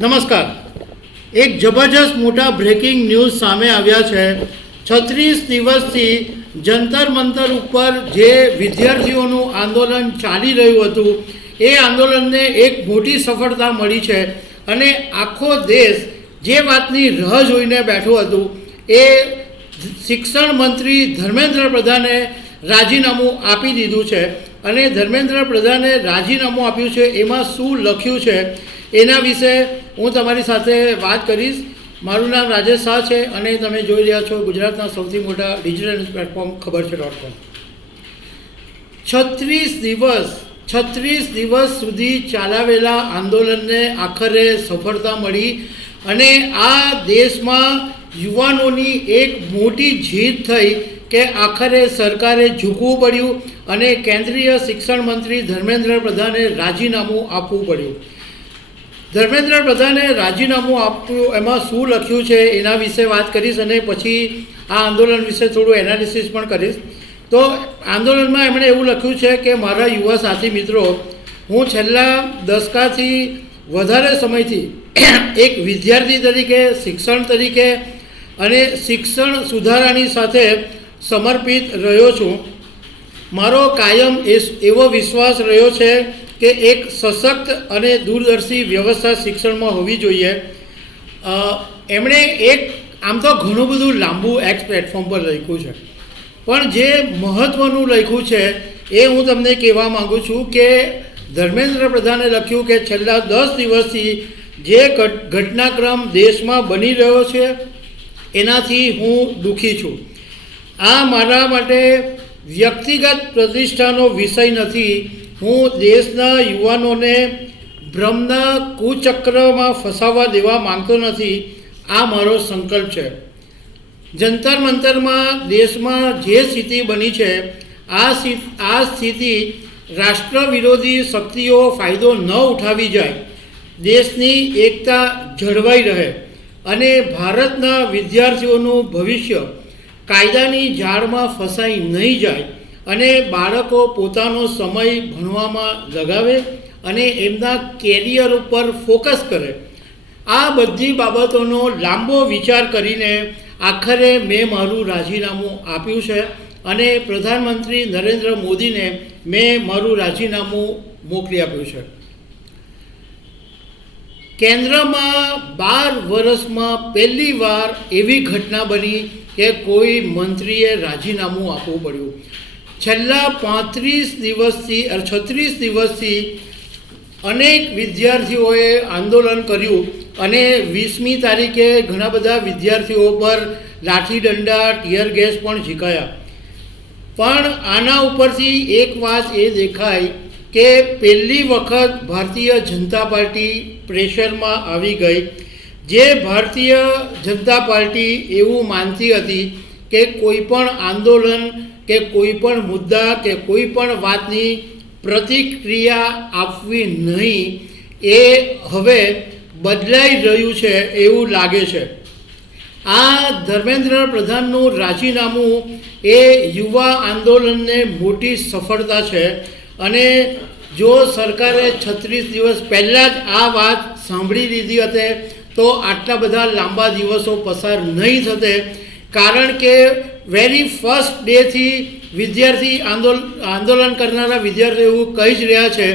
નમસ્કાર. એક જબરજસ્ત મોટા બ્રેકિંગ ન્યૂઝ સામે આવ્યા છે. 36 દિવસથી જંતર મંતર ઉપર જે વિદ્યાર્થીઓનું આંદોલન ચાલી રહ્યું હતું એ આંદોલનને એક મોટી સફળતા મળી છે અને આખો દેશ જે વાતની રાહ જોઈને બેઠું હતું એ શિક્ષણ મંત્રી ધર્મેન્દ્ર પ્રધાને રાજીનામું આપી દીધું છે. અને ધર્મેન્દ્ર પ્રધાને રાજીનામું આપ્યું છે એમાં શું લખ્યું છે એના વિશે હું તમારી સાથે વાત કરીશ. મારું નામ રાજેશ શાહ છે અને તમે જોઈ રહ્યા છો ગુજરાતના સૌથી મોટા ડિજિટલ ન્યૂઝ પ્લેટફોર્મ ખબર છે .com. 36 દિવસ સુધી ચાલાવેલા આંદોલનને આખરે સફળતા મળી અને આ દેશમાં યુવાનોની એક મોટી જીત થઈ કે આખરે સરકારે ઝૂકવું પડ્યું અને કેન્દ્રીય શિક્ષણ મંત્રી ધર્મેન્દ્ર પ્રધાને રાજીનામું આપવું પડ્યું. ધર્મેન્દ્ર પ્રધાને રાજીનામું આપ્યું એમાં શું લખ્યું છે એના વિશે વાત કરીશ અને પછી આ આંદોલન વિશે થોડું એનાલિસિસ પણ કરીશ. તો આંદોલનમાં એમણે એવું લખ્યું છે કે મારા યુવા સાથી મિત્રો, હું છેલ્લા દશકાથી વધારે સમયથી એક વિદ્યાર્થી તરીકે, શિક્ષણ તરીકે અને શિક્ષણ સુધારાની સાથે સમર્પિત રહ્યો છું. મારો કાયમ એવો વિશ્વાસ રહ્યો છે કે એક સશક્ત અને દૂરદર્શી વ્યવસ્થા શિક્ષણમાં હોવી જોઈએ. એમણે આમ તો ઘણું બધું લાંબુ એક્સ પ્લેટફોર્મ પર લખ્યું છે, પણ જે મહત્ત્વનું લખ્યું છે એ હું તમને કહેવા માગું છું કે ધર્મેન્દ્ર પ્રધાને લખ્યું કે છેલ્લા 10 દિવસથી જે ઘટનાક્રમ દેશમાં બની રહ્યો છે એનાથી હું દુઃખી છું. આ મારા માટે વ્યક્તિગત પ્રતિષ્ઠાનો વિષય નથી. હું દેશના યુવાનોને ભ્રમના કુચક્રમાં ફસાવવા દેવા માંગતો નથી. આ મારો સંકલ્પ છે. જંતર મંતરમાં દેશમાં જે સ્થિતિ બની છે આ સ્થિતિ રાષ્ટ્ર વિરોધી શક્તિઓ ફાયદો ન ઉઠાવી જાય, દેશની એકતા જળવાઈ રહે અને ભારતના વિદ્યાર્થીઓનું ભવિષ્ય કાયદાની જાળમાં ફસાઈ નહીં જાય અને બાળકો પોતાનો સમય ભણવામાં લગાવે અને એમના કેરિયર ઉપર ફોકસ કરે. આ બધી બાબતોનો લાંબો વિચાર કરીને આખરે મેં મારું રાજીનામું આપ્યું છે અને પ્રધાનમંત્રી નરેન્દ્ર મોદીને મેં મારું રાજીનામું મોકલી આપ્યું છે. કેન્દ્રમાં 12 વર્ષમાં પહેલી વાર એવી ઘટના બની કે કોઈ મંત્રીએ રાજીનામું આપવું પડ્યું. છેલ્લા 36 દિવસથી અનેક વિદ્યાર્થીઓએ આંદોલન કર્યું અને 20મી તારીખે ઘણા બધા વિદ્યાર્થીઓ પર લાઠી દંડા, ટીયર ગેસ પણ ઝીકાયા. પણ આના ઉપરથી એક વાત એ દેખાય કે પહેલી વખત ભારતીય જનતા પાર્ટી પ્રેશરમાં આવી ગઈ. જે ભારતીય જનતા પાર્ટી એવું માનતી હતી કે કોઈ પણ આંદોલન કે કોઈ પણ મુદ્દા કે કોઈ પણ વાતની પ્રતિક્રિયા આપવી નહીં, એ હવે બદલાઈ રહ્યું છે એવું લાગે છે. આ ધર્મેન્દ્ર પ્રધાનનું રાજીનામું એ યુવા આંદોલનને મોટી સફળતા છે અને જો સરકારે 36 દિવસ પહેલાં જ આ વાત સાંભળી લીધી હતી તો આટલા બધા લાંબા દિવસો પસાર નહીં થતે. કારણ કે વેરી ફર્સ્ટ ડેથી વિદ્યાર્થી આંદોલન કરનારા વિદ્યાર્થીઓ એવું કહી જ રહ્યા છે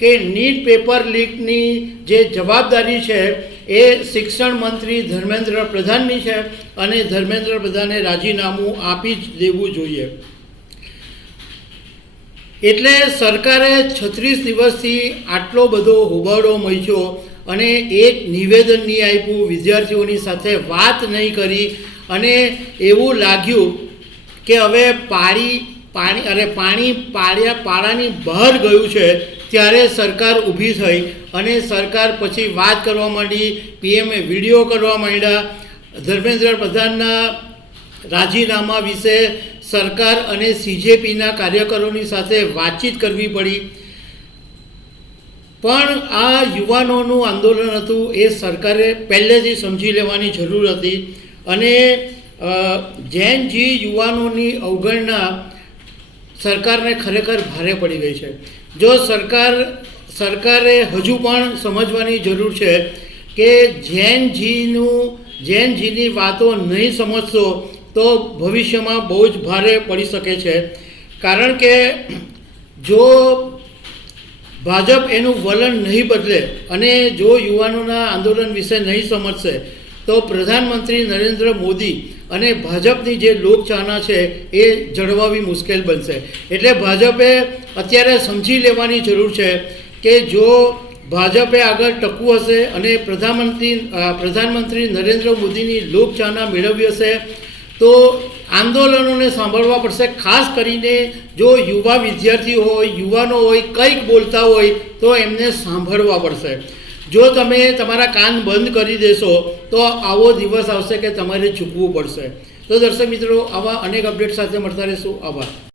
કે નીટ પેપર લીકની જે જવાબદારી છે એ શિક્ષણ મંત્રી ધર્મેન્દ્ર પ્રધાનની છે અને ધર્મેન્દ્ર પ્રધાને રાજીનામું આપી જ દેવું જોઈએ. એટલે સરકારે 36 દિવસથી આટલો બધો હોબાળો મચ્યો અને એક નિવેદન નહીં આપ્યું, વિદ્યાર્થીઓની સાથે વાત નહીં કરી અને એવું લાગ્યું કે હવે પાણી પાળાની બહાર ગયું છે. ત્યારે સરકાર ઊભી થઈ અને સરકાર પછી વાત કરવા માંડી, પીએમએ વિડીયો કરવા માંડ્યા. ધર્મેન્દ્ર પ્રધાનના રાજીનામા વિશે સરકાર અને CJPના કાર્યકરોની સાથે વાતચીત કરવી પડી. પણ આ યુવાનોનું આંદોલન હતું એ સરકારે પહેલેથી સમજી લેવાની જરૂર હતી અને જૈન યુવાનોની અવગણના સરકારને ખરેખર ભારે પડી ગઈ છે. જો સરકારે હજુ પણ સમજવાની જરૂર છે કે જૈનજીની વાતો નહીં સમજશો તો ભવિષ્યમાં બહુ જ ભારે પડી શકે છે. કારણ કે જો ભાજપ એનું વલણ નહીં બદલે અને જો યુવાનોના આંદોલન વિશે નહીં સમજશે તો પ્રધાનમંત્રી નરેન્દ્ર મોદી અને ભાજપની જે લોકચાહના છે એ જળવાવી મુશ્કેલ બનશે. એટલે ભાજપે અત્યારે સમજી લેવાની જરૂર છે કે જો ભાજપે આગળ ટકવું હશે અને પ્રધાનમંત્રી નરેન્દ્ર મોદીની લોકચાહના મેળવવી હશે તો આંદોલનોને સાંભળવા પડશે. ખાસ કરીને જો યુવા વિદ્યાર્થીઓ હોય, યુવાનો હોય, કંઈક બોલતા હોય તો એમને સાંભળવા પડશે. જો તમે તમારા કાન બંધ કરી દેશો તો આવો દિવસ આવશે કે તમારે ચૂકવું પડશે. તો દર્શક મિત્રો, આવા અનેક અપડેટ સાથે મળતા રહેશું. આભાર.